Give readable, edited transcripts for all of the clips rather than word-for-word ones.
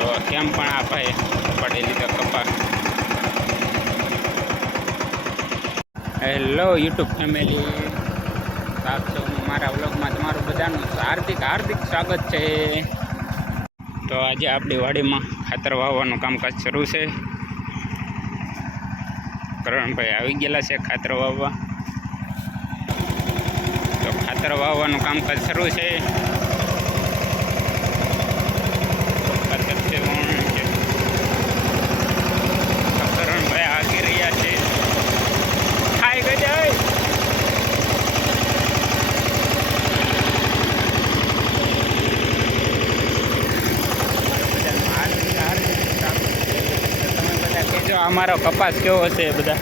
તો કેમ પણ આ ભાઈ ઉપાડી લીધો કપા. હેલો યુટ્યુબ ફેમિલી, આપ સૌ મારા વ્લોગમાં તમારું બધાનું હાર્દિક સ્વાગત છે. તો આજે આપણી વાડીમાં ખાતર વાવવાનું કામકાજ શરૂ છે. કરણભાઈ આવી ગયેલા છે ખાતર વાવવા. તો ખાતર વાવવાનું કામકાજ શરૂ છે. કરણભાઈ આગી રહ્યા છે. ખાઈ ગઈ જાય તમે બધા કહેજો અમારો કપાસ કેવો હશે બધા.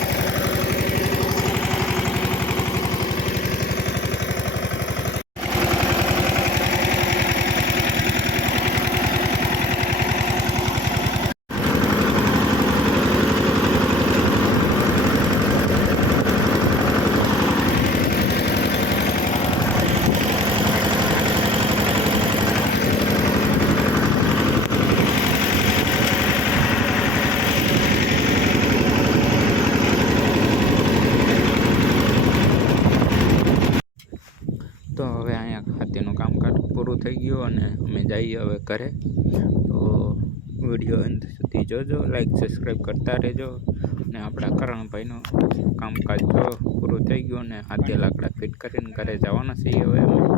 તો હવે અહીંયા ખાતેનું કામકાજ પૂરું થઈ ગયું અને અમે જઈએ હવે ઘરે. તો વિડીયો અંત સુધી જોજો, લાઈક સબસ્ક્રાઈબ કરતા રહેજો. અને આપણા કરણભાઈનું કામકાજ તો પૂરું થઈ ગયું અને હાથે લાકડા ફિટ કરીને ઘરે જવાના છીએ હવે અમે.